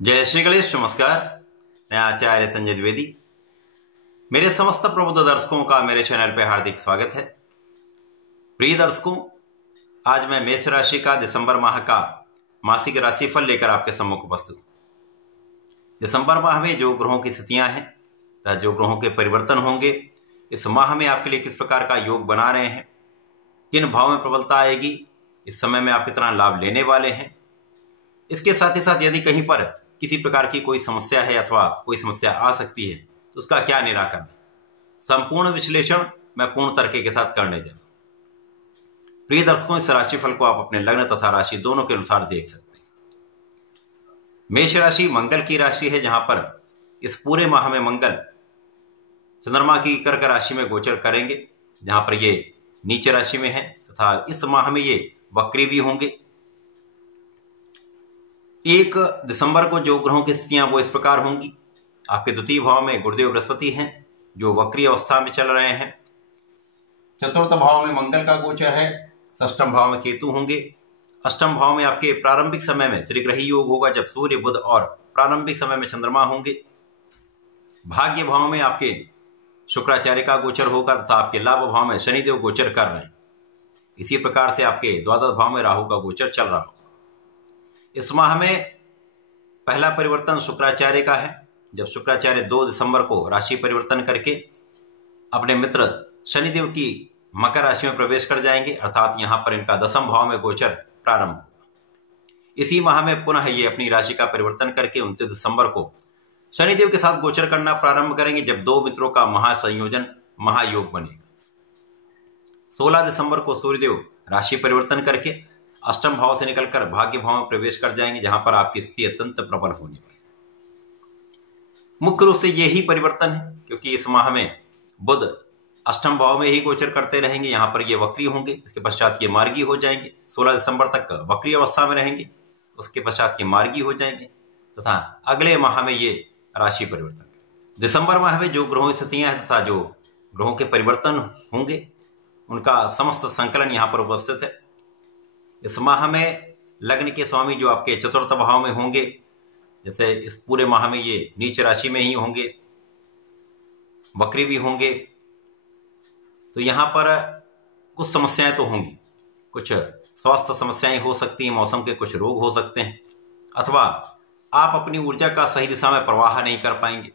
जय श्री गणेश। नमस्कार। मैं आचार्य संजय द्विवेदी। मेरे समस्त प्रबुद्ध दर्शकों का मेरे चैनल पर हार्दिक स्वागत है। प्रिय दर्शकों, आज मैं मेष राशि का दिसंबर माह का मासिक राशिफल लेकर आपके सम्मुख उपस्थित हूं। दिसंबर माह में जो ग्रहों की स्थितियां हैं तथा जो ग्रहों के परिवर्तन होंगे, इस माह में आपके लिए किस प्रकार का योग बना रहे हैं, किन भाव में प्रबलता आएगी, इस समय में आप कितना लाभ लेने वाले हैं, इसके साथ ही साथ यदि कहीं पर किसी प्रकार की कोई समस्या है अथवा कोई समस्या आ सकती है तो उसका क्या निराकरण है, संपूर्ण विश्लेषण मैं पूर्ण तर्क के साथ करने जा रहा हूं। प्रिय दर्शकों, इस राशिफल को आप अपने लग्न तथा राशि दोनों के अनुसार देख सकते हैं। मेष राशि मंगल की राशि है, जहां पर इस पूरे माह में मंगल चंद्रमा की कर्क राशि में गोचर करेंगे, जहां पर ये नीच राशि में है तथा इस माह में ये वक्री भी होंगे। 1 दिसंबर को जो ग्रहों की स्थितियां वो इस प्रकार होंगी। आपके द्वितीय भाव में गुरुदेव बृहस्पति हैं जो वक्री अवस्था में चल रहे हैं। चतुर्थ भाव में मंगल का गोचर है। षष्ठम भाव में केतु होंगे। अष्टम भाव में आपके प्रारंभिक समय में त्रिग्रही योग होगा, जब सूर्य बुध और प्रारंभिक समय में चंद्रमा होंगे। भाग्य भाव में आपके शुक्राचार्य का गोचर होगा तथा आपके लाभ भाव में शनिदेव गोचर कर रहे हैं। इसी प्रकार से आपके द्वादश भाव में राहु का गोचर चल रहा होगा। इस माह में पहला परिवर्तन शुक्राचार्य का है, जब शुक्राचार्य 2 दिसंबर को राशि परिवर्तन करके अपने मित्र शनिदेव की मकर राशि में प्रवेश कर जाएंगे, अर्थात यहां पर इनका 10वें भाव में गोचर प्रारंभ होगा। इसी माह में पुनः ये अपनी राशि का परिवर्तन करके 29 दिसंबर को शनिदेव के साथ गोचर करना प्रारंभ करेंगे, जब 2 मित्रों का महासंयोजन महायोग बनेगा। 16 दिसंबर को सूर्यदेव राशि परिवर्तन करके अष्टम भाव से निकलकर भाग्य भाव में प्रवेश कर जाएंगे, जहां पर आपकी स्थिति अत्यंत प्रबल होने वाली। मुख्य रूप से यही परिवर्तन है, क्योंकि इस माह में बुध अष्टम भाव में ही गोचर करते रहेंगे, यहां पर ये वक्री होंगे। इसके पश्चात ये मार्गी हो जाएंगे। 16 दिसंबर तक वक्री अवस्था में रहेंगे, उसके पश्चात ये मार्गी हो जाएंगे तथा अगले माह में ये राशि परिवर्तन करेंगे। दिसंबर माह में जो ग्रहों की स्थितियां हैं तथा जो ग्रहों के परिवर्तन होंगे, उनका समस्त संकलन यहां पर उपस्थित है। इस माह में लग्न के स्वामी जो आपके चतुर्थ भाव में होंगे, जैसे इस पूरे माह में ये नीच राशि में ही होंगे, वक्री भी होंगे, तो यहां पर कुछ समस्याएं तो होंगी। कुछ स्वास्थ्य समस्याएं हो सकती हैं, मौसम के कुछ रोग हो सकते हैं, अथवा आप अपनी ऊर्जा का सही दिशा में प्रवाह नहीं कर पाएंगे।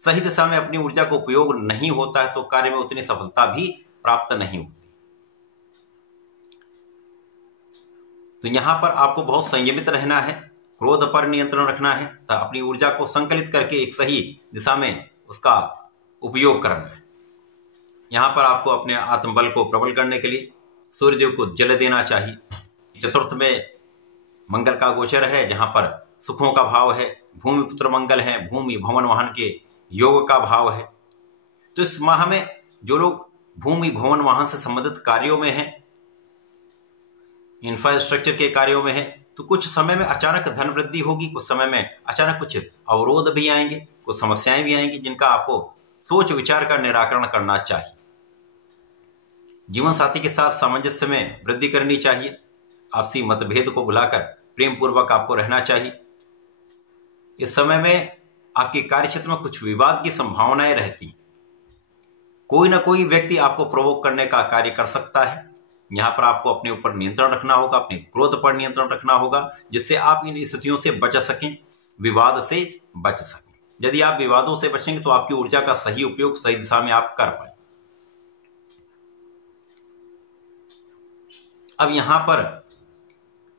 सही दिशा में अपनी ऊर्जा को उपयोग नहीं होता है तो कार्य में उतनी सफलता भी प्राप्त नहीं होती। तो यहां पर आपको बहुत संयमित रहना है, क्रोध पर नियंत्रण रखना है तथा अपनी ऊर्जा को संकलित करके एक सही दिशा में उसका उपयोग करना है। यहां पर आपको अपने आत्मबल को प्रबल करने के लिए सूर्यदेव को जल देना चाहिए। चतुर्थ में मंगल का गोचर है, जहां पर सुखों का भाव है, भूमि पुत्र मंगल है, भूमि भवन वाहन के योग का भाव है। तो इस माह में जो लोग भूमि भवन वाहन से संबंधित कार्यों में हैं, इंफ्रास्ट्रक्चर के कार्यों में है, तो कुछ समय में अचानक धन वृद्धि होगी, कुछ समय में अचानक कुछ अवरोध भी आएंगे, कुछ समस्याएं भी आएंगी, जिनका आपको सोच विचार कर निराकरण करना चाहिए। जीवन साथी के साथ सामंजस्य में वृद्धि करनी चाहिए। आपसी मतभेद को भुलाकर प्रेम पूर्वक आपको रहना चाहिए। इस समय में आपके कार्यक्षेत्र में कुछ विवाद की संभावनाएं रहती। कोई ना कोई व्यक्ति आपको प्रोवोक करने का कार्य कर सकता है। यहां पर आपको अपने ऊपर नियंत्रण रखना होगा, अपने क्रोध पर नियंत्रण रखना होगा, जिससे आप इन स्थितियों से बच सकें, विवाद से बच सकें। यदि आप विवादों से बचेंगे तो आपकी ऊर्जा का सही उपयोग सही दिशा में आप कर पाएंगे। अब यहां पर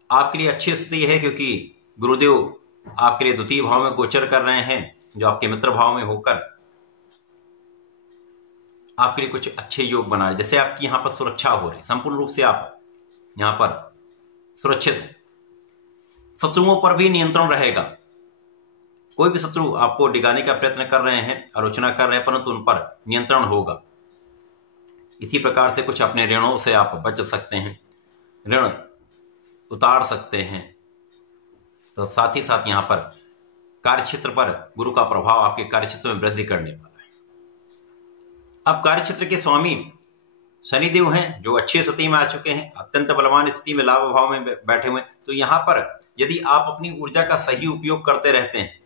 आपके लिए अच्छी स्थिति है, क्योंकि गुरुदेव आपके लिए द्वितीय भाव में गोचर कर रहे हैं, जो आपके मित्र भाव में होकर आपके लिए कुछ अच्छे योग बना रहे। जैसे आपकी यहां पर सुरक्षा हो रही, संपूर्ण रूप से आप यहां पर सुरक्षित है। शत्रुओं पर भी नियंत्रण रहेगा। कोई भी शत्रु आपको डिगाने का प्रयत्न कर रहे हैं, आलोचना कर रहे हैं, परंतु उन पर नियंत्रण होगा। इसी प्रकार से कुछ अपने ऋणों से आप बच सकते हैं, ऋण उतार सकते हैं। तो साथ ही साथ यहां पर कार्यक्षेत्र पर गुरु का प्रभाव आपके कार्यक्षेत्र में वृद्धि करने वाला है। अब कार्यक्षेत्र के स्वामी शनिदेव हैं, जो अच्छी स्थिति में आ चुके हैं, अत्यंत बलवान स्थिति में लाभ भाव में बैठे हुए हैं। तो यहां पर यदि आप अपनी ऊर्जा का सही उपयोग करते रहते हैं,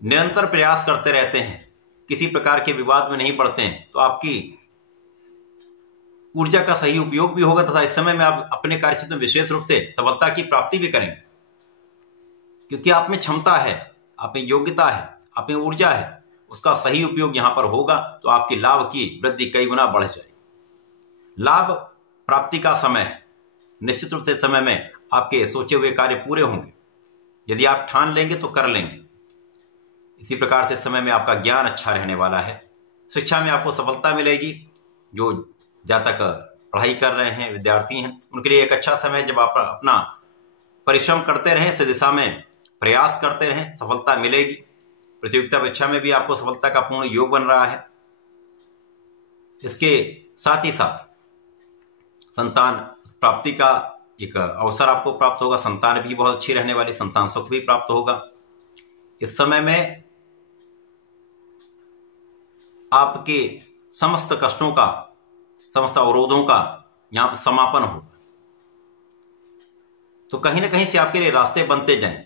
निरंतर प्रयास करते रहते हैं, किसी प्रकार के विवाद में नहीं पड़ते हैं, तो आपकी ऊर्जा का सही उपयोग भी होगा तथा इस समय में आप अपने कार्यक्षेत्र में विशेष रूप से सफलता की प्राप्ति भी करेंगे, क्योंकि आप में क्षमता है, आप में योग्यता है, आप में ऊर्जा है, उसका सही उपयोग यहां पर होगा तो आपकी लाभ की वृद्धि कई गुना बढ़ जाएगी। लाभ प्राप्ति का समय है, निश्चित रूप से समय में आपके सोचे हुए कार्य पूरे होंगे। यदि आप ठान लेंगे तो कर लेंगे। इसी प्रकार से समय में आपका ज्ञान अच्छा रहने वाला है। शिक्षा में आपको सफलता मिलेगी। जो जहाँ तक पढ़ाई कर रहे हैं, विद्यार्थी हैं, उनके लिए एक अच्छा समय है जब आप अपना परिश्रम करते रहें, इस दिशा में प्रयास करते रहें, सफलता मिलेगी। प्रतियोगिता परीक्षा में भी आपको सफलता का पूर्ण योग बन रहा है। इसके साथ ही साथ संतान प्राप्ति का एक अवसर आपको प्राप्त होगा। संतान भी बहुत अच्छी रहने वाली, संतान सुख भी प्राप्त होगा। इस समय में आपके समस्त कष्टों का, समस्त अवरोधों का यहां पर समापन होगा। तो कहीं ना कहीं से आपके लिए रास्ते बनते जाएं,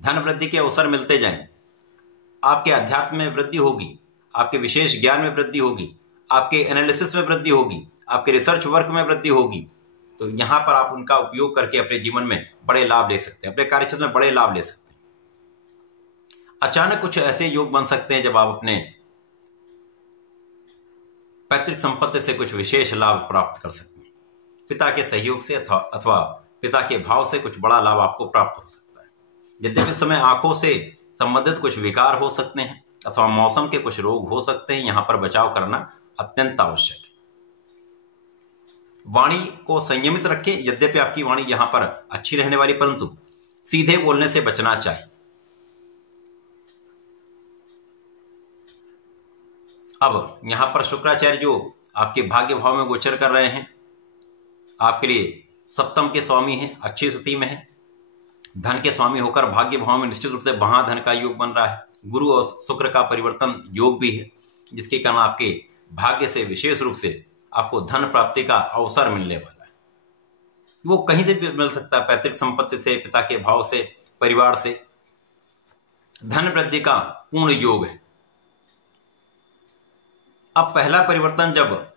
धन वृद्धि के अवसर मिलते जाएं, आपके अध्यात्म में वृद्धि होगी, आपके विशेष ज्ञान में वृद्धि होगी, आपके एनालिसिस में वृद्धि होगी, आपके रिसर्च वर्क में वृद्धि होगी। तो यहां पर आप उनका उपयोग करके अपने जीवन में बड़े लाभ ले सकते हैं, अपने कार्यक्षेत्र में बड़े लाभ ले सकते हैं। अचानक कुछ ऐसे योग बन सकते हैं जब आप अपने पैतृक संपत्ति से कुछ विशेष लाभ प्राप्त कर सकते हैं। पिता के सहयोग से अथवा पिता के भाव से कुछ बड़ा लाभ आपको प्राप्त हो सकता है। यद्यपि इस समय आंखों से संबंधित कुछ विकार हो सकते हैं अथवा मौसम के कुछ रोग हो सकते हैं, यहां पर बचाव करना अत्यंत आवश्यक है। वाणी को संयमित रखें। यद्यपि आपकी वाणी यहां पर अच्छी रहने वाली, परंतु सीधे बोलने से बचना चाहिए। अब यहां पर शुक्राचार्य जो आपके भाग्य भाव में गोचर कर रहे हैं, आपके लिए सप्तम के स्वामी हैं, अच्छी स्थिति में है। धन के स्वामी होकर भाग्य भाव में निश्चित रूप से महाधन का योग बन रहा है। गुरु और शुक्र का परिवर्तन योग भी है, जिसके कारण आपके भाग्य से विशेष रूप से आपको धन प्राप्ति का अवसर मिलने वाला है। वो कहीं से भी मिल सकता है, पैतृक संपत्ति से, पिता के भाव से, परिवार से। धन वृद्धि का पूर्ण योग है। अब पहला परिवर्तन जब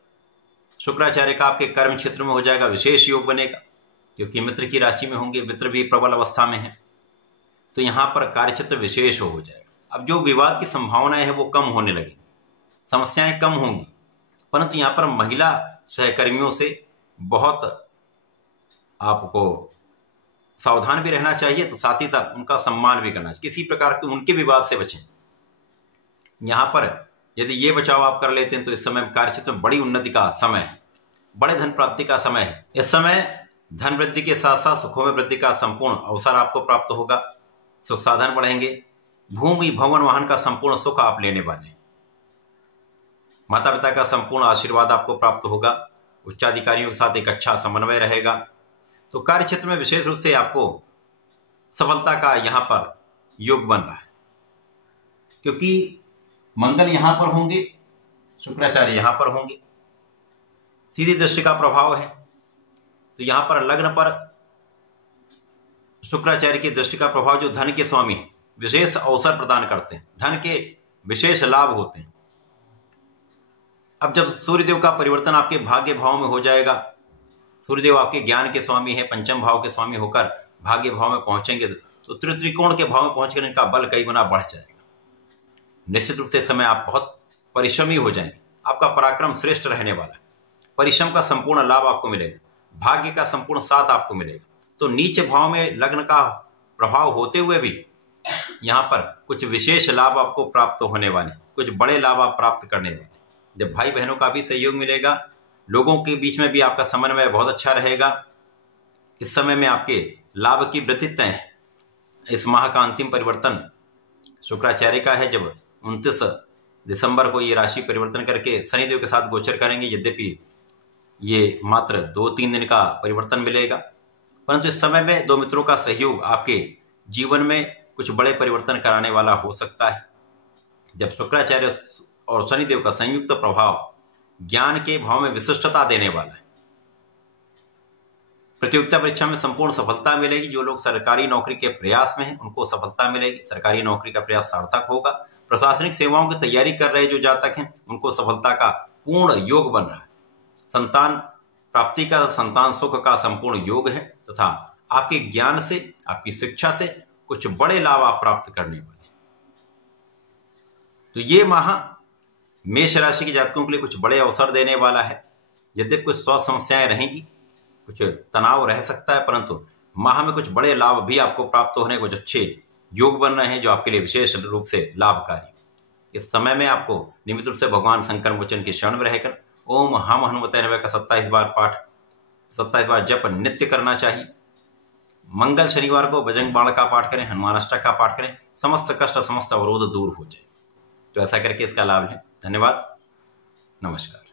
शुक्राचार्य का आपके कर्म क्षेत्र में हो जाएगा, विशेष योग बनेगा, क्योंकि मित्र की राशि में होंगे, मित्र भी प्रबल अवस्था में है, तो यहां पर कार्यक्षेत्र विशेष हो जाएगा। अब जो विवाद की संभावनाएं हैं वो कम होने लगेंगी, समस्याएं कम होंगी, परंतु यहां पर महिला सहकर्मियों से बहुत आपको सावधान भी रहना चाहिए, तो साथ ही साथ उनका सम्मान भी करना चाहिए। किसी प्रकार के उनके विवाद से बचें। यहां पर यदि ये बचाव आप कर लेते हैं तो इस समय कार्यक्षेत्र में बड़ी उन्नति का समय है, बड़े धन प्राप्ति का समय है। इस समय धन वृद्धि के साथ साथ सुखों में वृद्धि का संपूर्ण अवसर आपको प्राप्त होगा। सुख साधन बढ़ेंगे। भूमि भवन वाहन का संपूर्ण सुख आप लेने वाले हैं। माता पिता का संपूर्ण आशीर्वाद आपको प्राप्त होगा। उच्चाधिकारियों के साथ एक अच्छा समन्वय रहेगा। तो कार्य क्षेत्र में विशेष रूप से आपको सफलता का यहां पर योग बन रहा है, क्योंकि मंगल यहां पर होंगे, शुक्राचार्य यहां पर होंगे, सीधी दृष्टि का प्रभाव है। तो यहां पर लग्न पर शुक्राचार्य की दृष्टि का प्रभाव, जो धन के स्वामी है, विशेष अवसर प्रदान करते हैं, धन के विशेष लाभ होते हैं। अब जब सूर्यदेव का परिवर्तन आपके भाग्य भाव में हो जाएगा, सूर्यदेव आपके ज्ञान के स्वामी है, पंचम भाव के स्वामी होकर भाग्य भाव में पहुंचेंगे, तो त्रिकोण के भाव में पहुंचकर इनका बल कई गुना बढ़ जाएगा। निश्चित रूप से समय आप बहुत परिश्रमी हो जाएंगे। आपका पराक्रम श्रेष्ठ रहने वाला है। परिश्रम का संपूर्ण लाभ आपको मिलेगा, भाग्य का संपूर्ण साथ आपको मिलेगा। तो नीचे भाव में लग्न का प्रभाव होते हुए भी यहां पर कुछ विशेष लाभ आपको प्राप्त होने वाले, कुछ बड़े लाभ आप प्राप्त करने वाले। जब भाई बहनों का भी सहयोग मिलेगा, लोगों के बीच में भी आपका समन्वय बहुत अच्छा रहेगा। इस समय में आपके लाभ की वृद्धि तय है। इस माह का अंतिम परिवर्तन शुक्राचार्य का है, जब 29 दिसंबर को ये राशि परिवर्तन करके शनिदेव के साथ गोचर करेंगे। यद्यपि ये मात्र 2-3 दिन का परिवर्तन मिलेगा, परंतु इस समय में दो मित्रों का सहयोग आपके जीवन में कुछ बड़े परिवर्तन कराने वाला हो सकता है। जब शुक्राचार्य और शनिदेव का संयुक्त प्रभाव ज्ञान के भाव में विशिष्टता देने वाला है, प्रतियोगिता परीक्षा में संपूर्ण सफलता मिलेगी। जो लोग सरकारी नौकरी के प्रयास में हैं उनको सफलता मिलेगी, सरकारी नौकरी का प्रयास सार्थक होगा। प्रशासनिक सेवाओं की तैयारी कर रहे जो जातक हैं उनको सफलता का पूर्ण योग बन रहा है। संतान प्राप्ति का, संतान सुख का संपूर्ण योग है तथा आपके ज्ञान से, आपकी शिक्षा से कुछ बड़े लाभ आप प्राप्त करने वाले। तो ये माह मेष राशि के जातकों के लिए कुछ बड़े अवसर देने वाला है। यद्यपि कुछ स्वास्थ्य समस्याएं रहेंगी, कुछ तनाव रह सकता है, परंतु माह में कुछ बड़े लाभ भी आपको प्राप्त होने, कुछ अच्छे योग बन रहे हैं जो आपके लिए विशेष रूप से लाभकारी। इस समय में आपको नियमित रूप से भगवान शंकर मोचन की शरण में रहकर ओम हम हनुमते नमः का 27 बार पाठ, 27 बार जप नित्य करना चाहिए। मंगल शनिवार को बजरंग बाण का पाठ करें, हनुमान अष्टक का पाठ करें, समस्त कष्ट समस्त अवरोध दूर हो जाए। तो ऐसा करके इसका लाभ है। धन्यवाद, नमस्कार।